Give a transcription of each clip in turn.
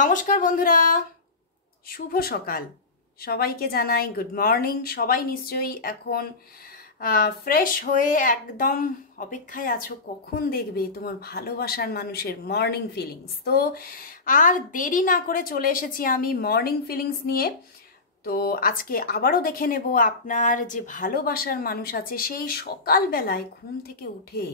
নমস্কার বন্ধুরা, শুভ সকাল সবাইকে জানাই। Good morning. সবাই নিশ্চয়ই এখন ফ্রেশ হয়ে একদম অপেক্ষায় আছো কখন দেখবে তোমার ভালোবাসার মানুষের মর্নিং ফিলিংস। তো আর দেরি না করে চলে এসেছি আমি মর্নিং ফিলিংস নিয়ে। তো আজকে আবারও দেখে নেব আপনার যে ভালোবাসার মানুষ আছে সেই সকালবেলায় ঘুম থেকে উঠে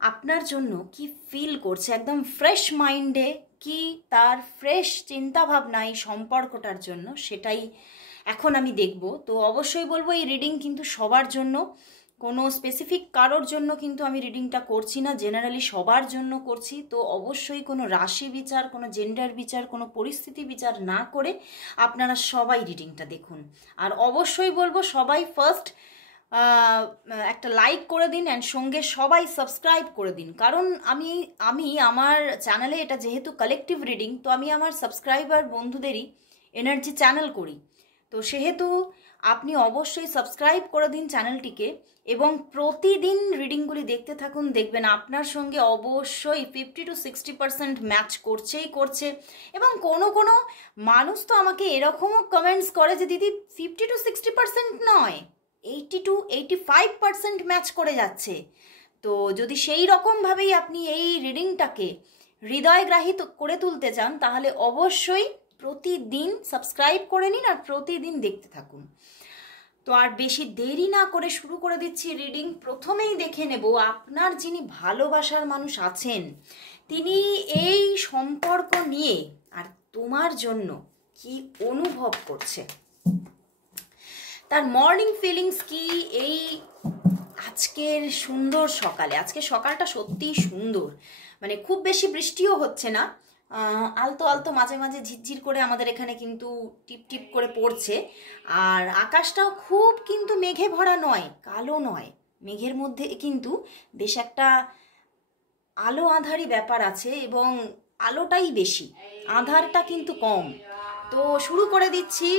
আপনার জন্য কি ফিল করছে, একদম ফ্রেশ মাইন্ডে কি তার ফ্রেশ চিন্তা ভাবনা এই সম্পর্কটার জন্য, সেটাই এখন আমি দেখব। তো অবশ্যই বলবো এই রিডিং কিন্তু সবার জন্য, কোনো স্পেসিফিক কারোর জন্য কিন্তু আমি রিডিংটা করছি না, জেনারেলি সবার জন্য করছি। তো অবশ্যই কোনো রাশি বিচার, কোনো জেন্ডার বিচার, কোনো পরিস্থিতি বিচার না করে আপনারা সবাই রিডিংটা দেখুন। আর অবশ্যই বলবো সবাই ফার্স্ট একটা লাইক করে দিন অ্যান্ড সঙ্গে সবাই সাবস্ক্রাইব করে দিন, কারণ আমি আমার চ্যানেলে এটা যেহেতু কালেকটিভ রিডিং, তো আমি আমার সাবস্ক্রাইবার বন্ধুদেরই এনার্জি চ্যানেল করি। তো সেহেতু আপনি অবশ্যই সাবস্ক্রাইব করে দিন চ্যানেলটিকে এবং প্রতিদিন রিডিংগুলি দেখতে থাকুন। দেখবেন আপনার সঙ্গে অবশ্যই 50-60% ম্যাচ করছে। এবং কোনো কোনো মানুষ তো আমাকে এরকমও কমেন্টস করে যে দিদি 50-60% নয়, 80-85% ম্যাচ করে যাচ্ছে। তো যদি সেই রকমভাবেই আপনি এই রিডিংটাকে হৃদয়গ্রাহী করে তুলতে চান, তাহলে অবশ্যই প্রতিদিন সাবস্ক্রাইব করে নিন আর প্রতিদিন দেখতে থাকুন। তো আর বেশি দেরি না করে শুরু করে দিচ্ছি রিডিং। প্রথমেই দেখে নেব আপনার যিনি ভালোবাসার মানুষ আছেন তিনি এই সম্পর্ক নিয়ে আর তোমার জন্য কি অনুভব করছে, তার মর্নিং ফিলিংস কি এই আজকের সুন্দর সকালে। আজকে সকালটা সত্যিই সুন্দর, মানে খুব বেশি বৃষ্টিও হচ্ছে না, আলতো আলতো মাঝে মাঝে ঝিরঝির করে আমাদের এখানে কিন্তু টিপ টিপ করে পড়ছে। আর আকাশটাও খুব কিন্তু মেঘে ভরা নয়, কালো নয়, মেঘের মধ্যে কিন্তু বেশ একটা আলো আঁধারি ব্যাপার আছে এবং আলোটাই বেশি, আঁধারটা কিন্তু কম। তো শুরু করে দিচ্ছি।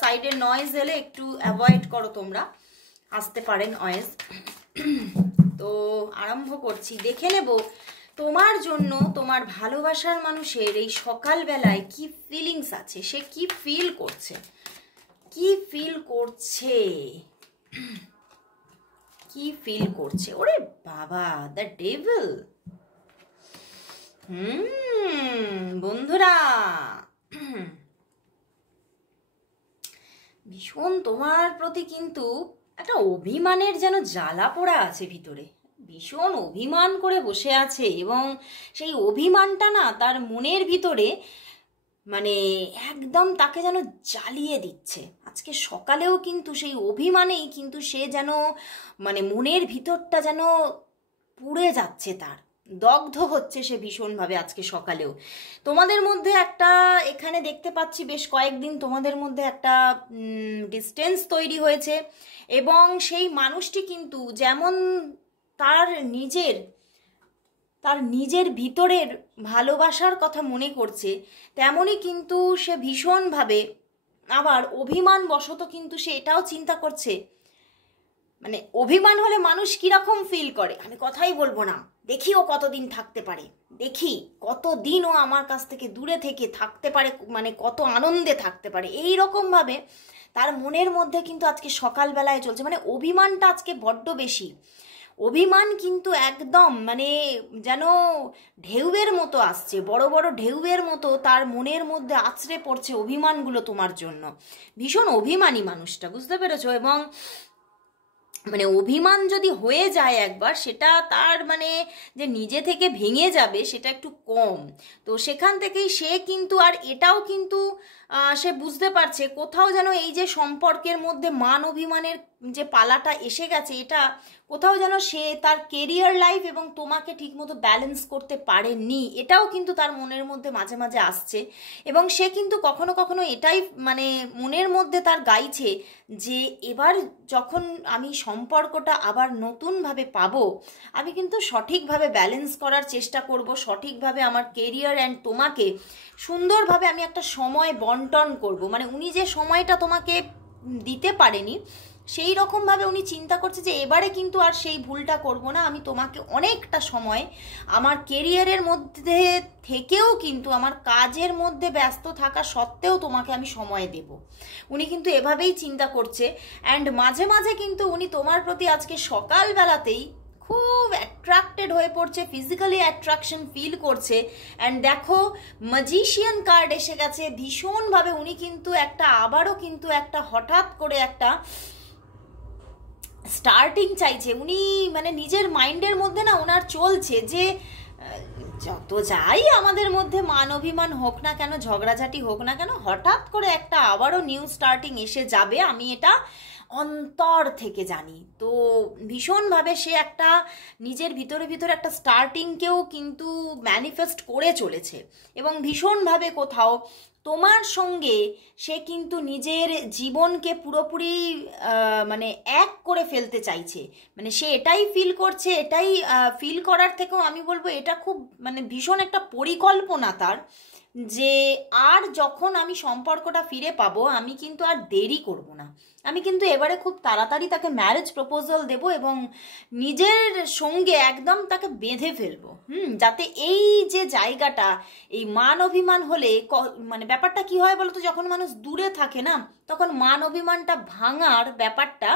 সাইডের নয়েজ এলে একটু অ্যাভয়েড করো, তোমরা আসতে পারেন নয়েজ। তো আরম্ভ করছি। দেখে নেব তোমার জন্য তোমার ভালোবাসার মানুষের এই সকালবেলায় কি ফিলিংস আছে, সে কি ফিল করছে, কি ফিল করছে, কি ফিল করছে। ওরে বাবা, দ্য ডেভিল। বন্ধুরা, ভীষণ তোমার প্রতি কিন্তু একটা অভিমানের যেন জ্বালা পোড়া আছে ভিতরে, ভীষণ অভিমান করে বসে আছে এবং সেই অভিমানটা না তার মনের ভিতরে মানে একদম তাকে যেন জ্বালিয়ে দিচ্ছে। আজকে সকালেও কিন্তু সেই অভিমানেই কিন্তু সে যেন মানে মনের ভিতরটা যেন পুড়ে যাচ্ছে, তার দগ্ধ হচ্ছে সে ভীষণভাবে। আজকে সকালেও তোমাদের মধ্যে একটা এখানে দেখতে পাচ্ছি বেশ কয়েকদিন তোমাদের মধ্যে একটা ডিস্টেন্স তৈরি হয়েছে এবং সেই মানুষটি কিন্তু যেমন তার নিজের ভিতরের ভালোবাসার কথা মনে করছে, তেমনই কিন্তু সে ভীষণভাবে আবার অভিমান বশত কিন্তু সে এটাও চিন্তা করছে, মানে অভিমান হলে মানুষ কিরকম ফিল করে আমি কথাই বলবো না, দেখি ও কতদিন থাকতে পারে, দেখি কতদিন ও আমার কাছ থেকে দূরে থেকে থাকতে পারে, মানে কত আনন্দে থাকতে পারে, এই রকমভাবে তার মনের মধ্যে কিন্তু আজকে সকালবেলায় চলছে। মানে অভিমানটা আজকে বড্ড বেশি, অভিমান কিন্তু একদম মানে যেন ঢেউয়ের মতো আসছে, বড় বড় ঢেউয়ের মতো তার মনের মধ্যে আছড়ে পড়ছে অভিমানগুলো তোমার জন্য। ভীষণ অভিমানী মানুষটা, বুঝতে পেরেছো? এবং মানে অভিমান যদি হয়ে যায় একবার, সেটা তার মানে যে নিজে থেকে ভেঙে যাবে সেটা একটু কম। তো সেখান থেকেই সে কিন্তু আর এটাও কিন্তু সে বুঝতে পারছে কোথাও যেন এই যে সম্পর্কের মধ্যে মান অভিমানের যে পালাটা এসে গেছে, এটা কোথাও যেন সে তার কেরিয়ার লাইফ এবং তোমাকে ঠিকমতো ব্যালেন্স করতে পারেনি, এটাও কিন্তু তার মনের মধ্যে মাঝে মাঝে আসছে। এবং সে কিন্তু কখনো কখনো এটাই মানে মনের মধ্যে তার গাইছে যে এবার যখন আমি সম্পর্কটা আবার নতুনভাবে পাবো, আমি কিন্তু সঠিকভাবে ব্যালেন্স করার চেষ্টা করব, সঠিকভাবে আমার কেরিয়ার অ্যান্ড তোমাকে সুন্দরভাবে আমি একটা সময় বন্টন করব। মানে উনি যে সময়টা তোমাকে দিতে পারেনি সেই রকমভাবে উনি চিন্তা করছে যে এবারে কিন্তু আর সেই ভুলটা করব না, আমি তোমাকে অনেকটা সময় আমার কেরিয়ারের মধ্যে থেকেও কিন্তু আমার কাজের মধ্যে ব্যস্ত থাকা সত্ত্বেও তোমাকে আমি সময় দেব। উনি কিন্তু এভাবেই চিন্তা করছে। অ্যান্ড মাঝে মাঝে কিন্তু উনি তোমার প্রতি আজকে সকালবেলাতেই খুব অ্যাট্রাক্টেড হয়ে পড়ছে, ফিজিক্যালি অ্যাট্রাকশন ফিল করছে। অ্যান্ড দেখো ম্যাজিশিয়ান কার্ড এসে গেছে, ভীষণভাবে উনি কিন্তু আবারও কিন্তু হঠাৎ করে একটা স্টার্টিং চাইছে। উনি মানে নিজের মাইন্ডের মধ্যে না ওনার চলছে যে যত যাই আমাদের মধ্যে মান অভিমান হোক না কেন, ঝগড়াঝাটি হোক না কেন, হঠাৎ করে আবারও নিউ স্টার্টিং এসে যাবে, আমি এটা অন্তর থেকে জানি। তো ভীষণভাবে সে নিজের ভিতরে একটা স্টার্টিংকেও কিন্তু ম্যানিফেস্ট করে চলেছে এবং ভীষণভাবে কোথাও তোমার সঙ্গে সে কিন্তু নিজের জীবনকে পুরোপুরি মানে এক করে ফেলতে চাইছে। মানে সে এটাই ফিল করছে, এটাই ফিল করার থেকেও আমি বলবো এটা খুব মানে ভীষণ একটা পরিকল্পনা তার, যে আর যখন আমি সম্পর্কটা ফিরে পাবো আমি কিন্তু আর দেরি করব না, আমি কিন্তু এবারে খুব তাড়াতাড়ি তাকে ম্যারেজ প্রপোজাল দেব এবং নিজের সঙ্গে একদম তাকে বেঁধে ফেলবো। যাতে এই যে জায়গাটা, এই মান অভিমান হলে মানে ব্যাপারটা কি হয় বলতো, যখন মানুষ দূরে থাকে না তখন মান অভিমানটা ভাঙার ব্যাপারটা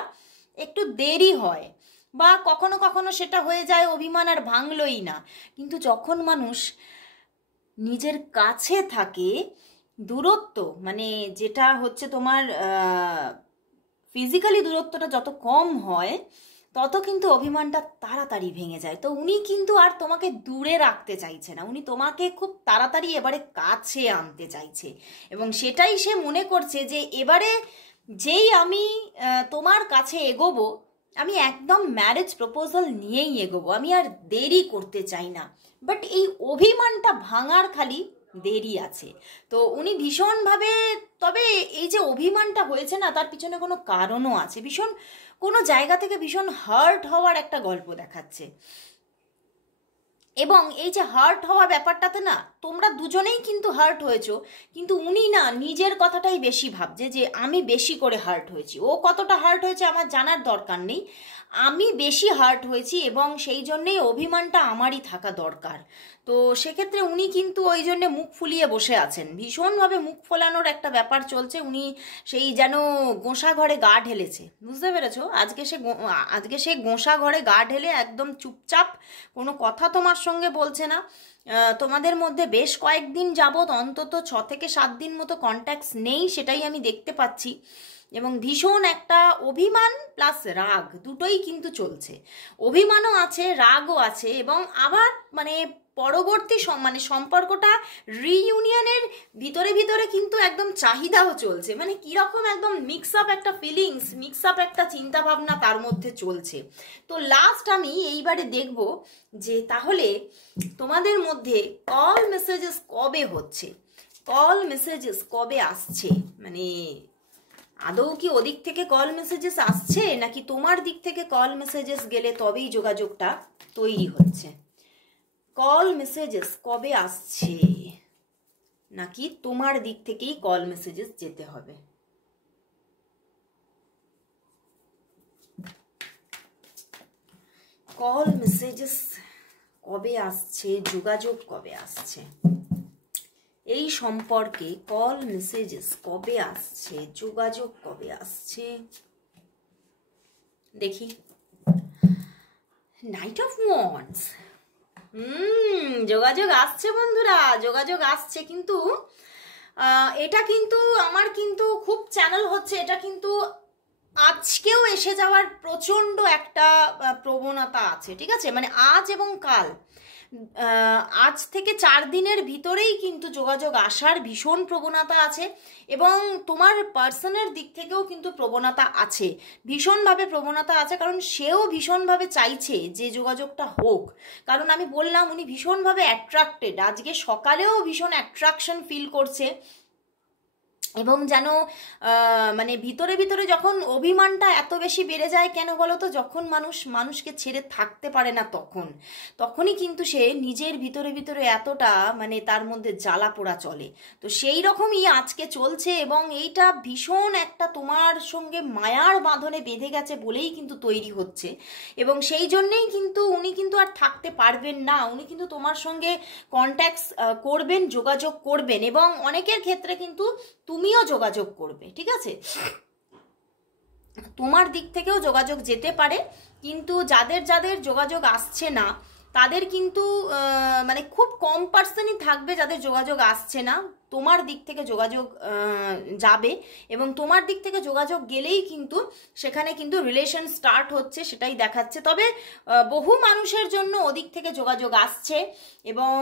একটু দেরি হয়, বা কখনো কখনো সেটা হয়ে যায় অভিমান আর ভাঙলই না। কিন্তু যখন মানুষ নিজের কাছে থাকে, দূরত্ব মানে যেটা হচ্ছে তোমার ফিজিক্যালি দূরত্বটা যত কম হয় তত কিন্তু অভিমানটা তাড়াতাড়ি ভেঙে যায়। তো উনি কিন্তু আর তোমাকে দূরে রাখতে চাইছে না, উনি তোমাকে খুব তাড়াতাড়ি এবারে কাছে আনতে চাইছে এবং সেটাই সে মনে করছে যে এবারে যেই আমি তোমার কাছে এগোবো, আমি একদম ম্যারেজ প্রপোজাল নিয়েই এগোবো, আমি আর দেরি করতে চাই না। বাট এই অভিমানটা ভাঙার খালি দেরি আছে। তো উনি ভীষণভাবে, তবে এই যে অভিমানটা হয়েছে না তার পিছনে কোনো কারণও আছে, ভীষণ কোনো জায়গা থেকে ভীষণ হার্ট হওয়ার একটা গল্প দেখাচ্ছে। এবং এই যে হার্ট হওয়া ব্যাপারটাতে না তোমরা দুজনেই কিন্তু হার্ট হয়েছো, কিন্তু উনি না নিজের কথাটাই বেশি ভাবছে যে আমি বেশি করে হার্ট হয়েছি, ও কতটা হার্ট হয়েছে আমার জানার দরকার নেই, আমি বেশি হার্ট হয়েছি এবং সেই জন্যেই অভিমানটা আমারই থাকা দরকার। তো সেক্ষেত্রে উনি কিন্তু ওই জন্যে মুখ ফুলিয়ে বসে আছেন, ভীষণভাবে মুখ ফোলানোর একটা ব্যাপার চলছে। উনি সেই যেন গোঁসা ঘরে গা ঢেলেছে, বুঝতে পেরেছো? আজকে সে গোঁসা ঘরে গা ঢেলে একদম চুপচাপ, কোনো কথা তোমার সঙ্গে বলছে না। তোমাদের মধ্যে বেশ কয়েকদিন যাবৎ অন্তত 6 থেকে 7 দিন মতো কন্ট্যাক্টস নেই, সেটাই আমি দেখতে পাচ্ছি। এবং ভীষণ একটা অভিমান প্লাস রাগ দুটোই কিন্তু চলছে, অভিমানও আছে রাগও আছে, এবং আবার মানে পরবর্তী মানে সম্পর্কটা রিইউনিয়নের ভিতরে ভিতরে কিন্তু একদম চাহিদাও চলছে, মানে কিরকম একদম মিক্স আপ একটা ফিলিংস, মিক্স আপ একটা চিন্তা ভাবনা তার মধ্যে চলছে। তো লাস্ট আমি এইবারে দেখব যে তাহলে তোমাদের মধ্যে কল মেসেজেস কবে হচ্ছে, কল মেসেজেস কবে আসছে, মানে আদৌ কি ওদিক থেকে কল মেসেজেস আসছে নাকি তোমার দিক থেকে কল মেসেজেস গেলে তবেই যোগাযোগটা তৈরি হচ্ছে। কল মেসেজেস কবে আসছে নাকি তোমার দিক থেকেই কল মেসেজেস যেতে হবে। কল মেসেজেস কবে আসছে, যোগাযোগ কবে আসছে, এই সম্পর্কে কল মেসেজেস কবে আসছে, যোগাযোগ কবে আসছে, দেখি। নাইট অফ ওয়ান্ডস, যোগাযোগ আসছে বন্ধুরা, যোগাযোগ আসছে। কিন্তু এটা কিন্তু আমার কিন্তু খুব চ্যানেল হচ্ছে, এটা কিন্তু আজকেও এসে যাওয়ার প্রচণ্ড একটা প্রবণতা আছে, ঠিক আছে? মানে আজ এবং কাল, আজ থেকে 4 দিনের ভিতরেই কিন্তু যোগাযোগ আসার ভীষণ প্রবণতা আছে, এবং তোমার পার্সনের দিক থেকেও কিন্তু প্রবণতা আছে, ভীষণভাবে প্রবণতা আছে, কারণ সেও ভীষণভাবে চাইছে যে যোগাযোগটা হোক। কারণ আমি বললাম উনি ভীষণভাবে অ্যাট্রাক্টেড, আজকে সকালেও ভীষণ অ্যাট্রাকশন ফিল করছে, এবং যেন মানে ভিতরে ভিতরে যখন অভিমানটা এত বেশি বেড়ে যায় কেন বলো তো, যখন মানুষকে ছেড়ে থাকতে পারে না তখনই কিন্তু সে নিজের ভিতরে ভিতরে এতটা মানে তার মধ্যে জ্বালা পোড়া চলে। তো সেই রকমই আজকে চলছে, এবং এইটা ভীষণ একটা তোমার সঙ্গে মায়ার বাঁধনে বেঁধে গেছে বলেই কিন্তু তৈরি হচ্ছে, এবং সেই জন্যেই কিন্তু উনি কিন্তু আর থাকতে পারবেন না। উনি কিন্তু তোমার সঙ্গে কন্ট্যাক্ট করবেন, যোগাযোগ করবেন, এবং অনেকের ক্ষেত্রে কিন্তু তুমিও যোগাযোগ করবে, ঠিক আছে? তোমার দিক থেকেও যোগাযোগ যেতে পারে, কিন্তু যাদের যাদের যোগাযোগ আসছে না তাদের কিন্তু মানে খুব কম পার্সেন্টই থাকবে যাদের যোগাযোগ আসছে না। তোমার দিক থেকে যোগাযোগ যাবে, এবং তোমার দিক থেকে যোগাযোগ গেলেই কিন্তু সেখানে কিন্তু রিলেশন স্টার্ট হচ্ছে, সেটাই দেখাচ্ছে। তবে বহু মানুষের জন্য ওদিক থেকে যোগাযোগ আসছে, এবং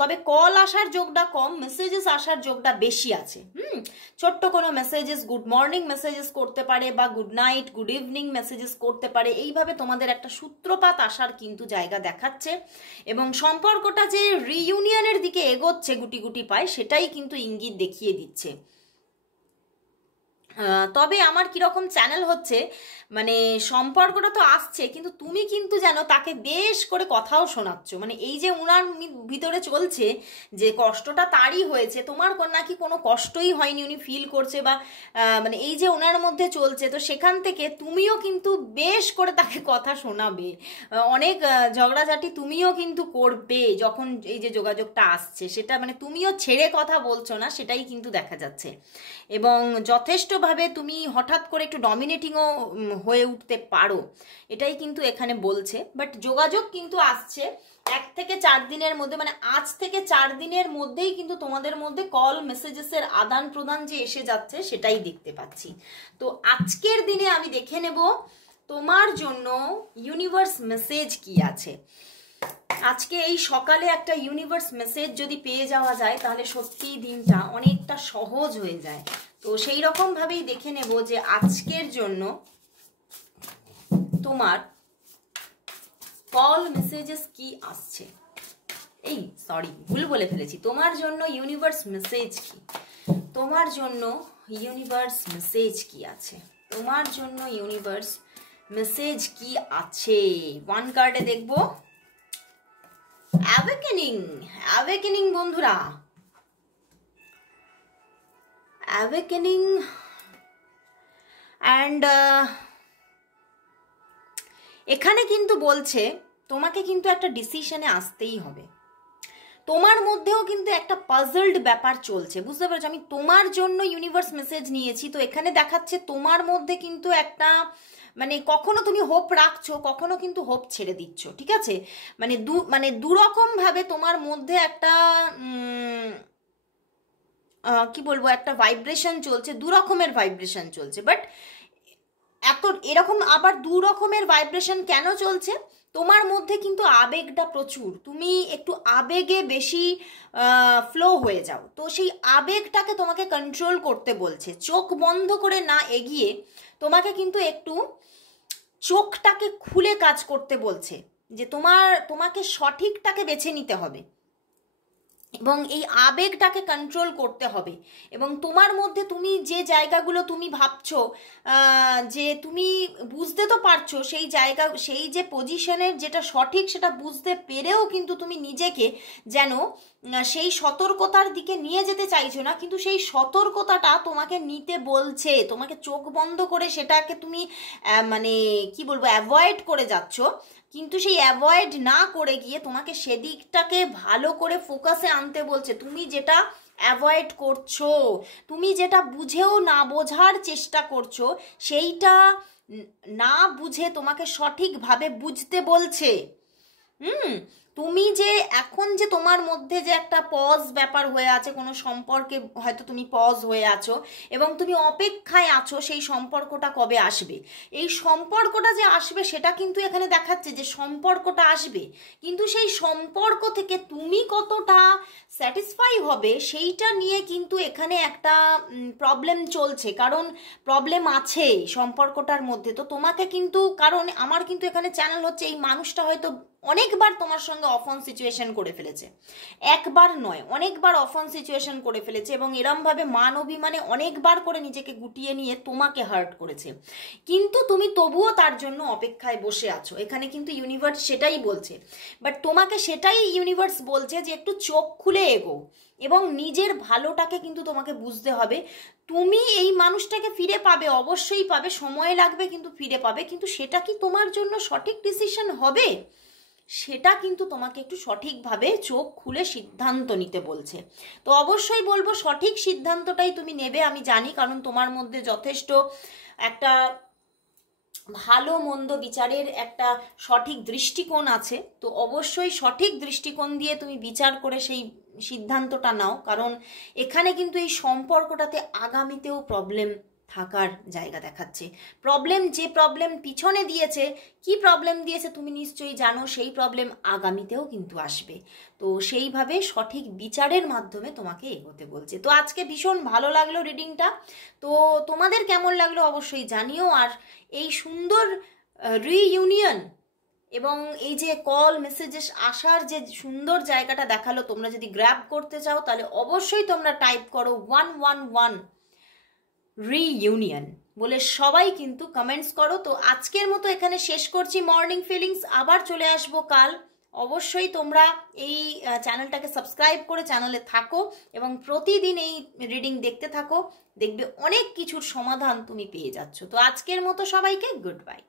তবে কল আসার যোগটা কম, মেসেজেস আসার যোগটা বেশি আছে। ছোট্ট কোনো মেসেজেস, গুড মর্নিং মেসেজেস করতে পারে, বা good night, good evening messages করতে পারে। এইভাবে তোমাদের একটা সূত্রপাত আসার কিন্তু জায়গা দেখাচ্ছে, এবং সম্পর্কটা যে রিইউনিয়নের দিকে এগোচ্ছে গুটি গুটি পায়, সেটাই কিন্তু ইঙ্গিত দেখিয়ে দিচ্ছে। তবে আমার কিরকম চ্যানেল হচ্ছে, মানে সম্পর্কটা তো আসছে, কিন্তু তুমি কিন্তু যেন তাকে বেশ করে কথাও শোনাচ্ছ। মানে এই যে উনার ভিতরে চলছে যে কষ্টটা তারই হয়েছে, তোমার নাকি কোনো কষ্টই হয়নি, উনি ফিল করছে, বা মানে এই যে ওনার মধ্যে চলছে, তো সেখান থেকে তুমিও কিন্তু বেশ করে তাকে কথা শোনাবে। অনেক ঝগড়াঝাটি তুমিও কিন্তু করবে যখন এই যে যোগাযোগটা আসছে, সেটা মানে তুমিও ছেড়ে কথা বলছো না, সেটাই কিন্তু দেখা যাচ্ছে। এবং যথেষ্টভাবে তুমি হঠাৎ করে একটু ডমিনেটিংও হয়ে উঠতে পারো, এটাই কিন্তু এখানে বলছে। বাট যোগাযোগ কিন্তু আসছে 1 থেকে 4 দিনের মধ্যে, মানে আজ থেকে 4 দিনের মধ্যেই কিন্তু তোমাদের মধ্যে কল মেসেজেসের আদান প্রদান যে এসে যাচ্ছে সেটাই দেখতে পাচ্ছি। তো আজকের দিনে আমি দেখে নেব তোমার জন্য ইউনিভার্স মেসেজ কি আছে। আজকে এই সকালে একটা ইউনিভার্স মেসেজ যদি পেয়ে যাওয়া যায় তাহলে সত্যি দিনটা অনেকটা সহজ হয়ে যায়। তো সেই রকম ভাবেই দেখে নেব যে আজকের জন্য তোমার কল মেসেজেস কি আসছে। এই সরি, ভুল বলে ফেলেছি, তোমার জন্য ইউনিভার্স মেসেজ কি, তোমার জন্য ইউনিভার্স মেসেজ কি আছে, তোমার জন্য ইউনিভার্স মেসেজ কি আছে। 1 কার্ডে দেখবো অ্যাওয়েকেনিং। অ্যাওয়েকেনিং বন্ধুরা, অ্যাওয়েকেনিং অ্যান্ড এখানে কিন্তু বলছে তোমাকে কিন্তু একটা ডিসিশনে আসতেই হবে। তোমার মধ্যেও কিন্তু একটা পাজলড ব্যাপার চলছে, বুঝতে পারছো? আমি তোমার জন্য ইউনিভার্স মেসেজ নিয়েছি, তো এখানে দেখাচ্ছে তোমার মধ্যে কিন্তু একটা মানে কখনো তুমি হোপ রাখছো, কখনো কিন্তু হোপ ছেড়ে দিচ্ছ, ঠিক আছে? মানে দুরকম ভাবে তোমার মধ্যে একটা কি বলবো, একটা ভাইব্রেশন চলছে, দু রকমের ভাইব্রেশন চলছে। বাট এরকম আবার দু রকমের ভাইব্রেশন কেন চলছে? তোমার মধ্যে কিন্তু আবেগটা প্রচুর, তুমি একটু আবেগে বেশি ফ্লো হয়ে যাও, তো সেই আবেগটাকে তোমাকে কন্ট্রোল করতে বলছে। চোখ বন্ধ করে না এগিয়ে তোমাকে কিন্তু একটু চোখটাকে খুলে কাজ করতে বলছে, যে তোমাকে সঠিকটাকে বেছে নিতে হবে, এবং এই আবেগটাকে কন্ট্রোল করতে হবে। এবং তোমার মধ্যে তুমি যে জায়গাগুলো তুমি ভাবছো যে তুমি বুঝতে তো পারছো, সেই জায়গা, সেই যে পজিশনের যেটা সঠিক সেটা বুঝতে পেরেও কিন্তু তুমি নিজেকে যেন সেই সতর্কতার দিকে নিয়ে যেতে চাইছো না, কিন্তু সেই সতর্কতাটা তোমাকে নিতে বলছে, তোমাকে চোখ বন্ধ করে সেটাকে তুমি মানে কি বলবো অ্যাভয়েড করে যাচ্ছ। কিন্তু সেই অ্যাভয়েড না করে গিয়ে তোমাকে সেদিকটাকে ভালো করে ফোকাসে আনতে বলছে। তুমি যেটা অ্যাভয়েড করছো, তুমি যেটা বুঝেও না বোঝার চেষ্টা করছো, সেইটা না বুঝে তোমাকে সঠিকভাবে বুঝতে বলছে। তুমি যে এখন যে তোমার মধ্যে যে একটা পজ ব্যাপার হয়ে আছে, কোনো সম্পর্কে হয়তো তুমি পজ হয়ে আছো এবং তুমি অপেক্ষায় আছো সেই সম্পর্কটা কবে আসবে। এই সম্পর্কটা যে আসবে সেটা কিন্তু এখানে দেখাচ্ছে যে সম্পর্কটা আসবে, কিন্তু সেই সম্পর্ক থেকে তুমি কতটা স্যাটিসফাই হবে সেইটা নিয়ে কিন্তু এখানে একটা প্রবলেম চলছে। কারণ প্রবলেম আছে সম্পর্কটার মধ্যে, তো তোমাকে কিন্তু, কারণ আমার কিন্তু এখানে চ্যানেল হচ্ছে এই মানুষটা হয়তো অনেকবার তোমার সঙ্গে অফ অন সিচুয়েশন করে ফেলেছে, একবার নয় অনেকবার অফ অন সিচুয়েশন করে ফেলেছে, এবং এরমভাবে মান অভিমানে অনেকবার করে নিজেকে গুটিয়ে নিয়ে তোমাকে হার্ট করেছে, কিন্তু তুমি তবুও তার জন্য অপেক্ষায় বসে আছো। এখানে কিন্তু ইউনিভার্স সেটাই বলছে, বাট তোমাকে সেটাই ইউনিভার্স বলছে যে একটু চোখ খুলে এগো, এবং নিজের ভালোটাকে কিন্তু তোমাকে বুঝতে হবে। তুমি এই মানুষটাকে ফিরে পাবে, অবশ্যই পাবে, সময় লাগবে কিন্তু ফিরে পাবে, কিন্তু সেটা কি তোমার জন্য সঠিক ডিসিশন হবে, সেটা কিন্তু তোমাকে একটু সঠিকভাবে চোখ খুলে সিদ্ধান্ত নিতে বলছে। তো অবশ্যই বলবো সঠিক সিদ্ধান্তটাই তুমি নেবে, আমি জানি, কারণ তোমার মধ্যে যথেষ্ট একটা ভালো মন্দ বিচারের একটা সঠিক দৃষ্টিকোণ আছে। তো অবশ্যই সঠিক দৃষ্টিকোণ দিয়ে তুমি বিচার করে সেই সিদ্ধান্তটা নাও, কারণ এখানে কিন্তু এই সম্পর্কটাতে আগামীতেও প্রবলেম থাকার জায়গা দেখাচ্ছে। যে প্রবলেম পিছনে দিয়েছে, কি প্রবলেম দিয়েছে তুমি নিশ্চয়ই জানো, সেই প্রবলেম আগামীতেও কিন্তু আসবে। তো সেইভাবে সঠিক বিচারের মাধ্যমে তোমাকে এগোতে বলছে। তো আজকে ভীষণ ভালো লাগলো রিডিংটা, তো তোমাদের কেমন লাগলো অবশ্যই জানিও। আর এই সুন্দর রিইউনিয়ন এবং এই যে কল মেসেজেস আসার যে সুন্দর জায়গাটা দেখালো, তোমরা যদি গ্র্যাব করতে চাও তাহলে অবশ্যই তোমরা টাইপ করো 111 রিইউনিয়ন বলে সবাই কিন্তু কমেন্টস করো। তো আজকের মতো এখানে শেষ করছি মর্নিং ফিলিংস, আবার চলে আসবো কাল। অবশ্যই তোমরা এই চ্যানেলটাকে সাবস্ক্রাইব করে চ্যানেলে থাকো এবং প্রতিদিন এই রিডিং দেখতে থাকো, দেখবে অনেক কিছুর সমাধান তুমি পেয়ে যাচ্ছ। তো আজকের মতো সবাইকে গুড বাই।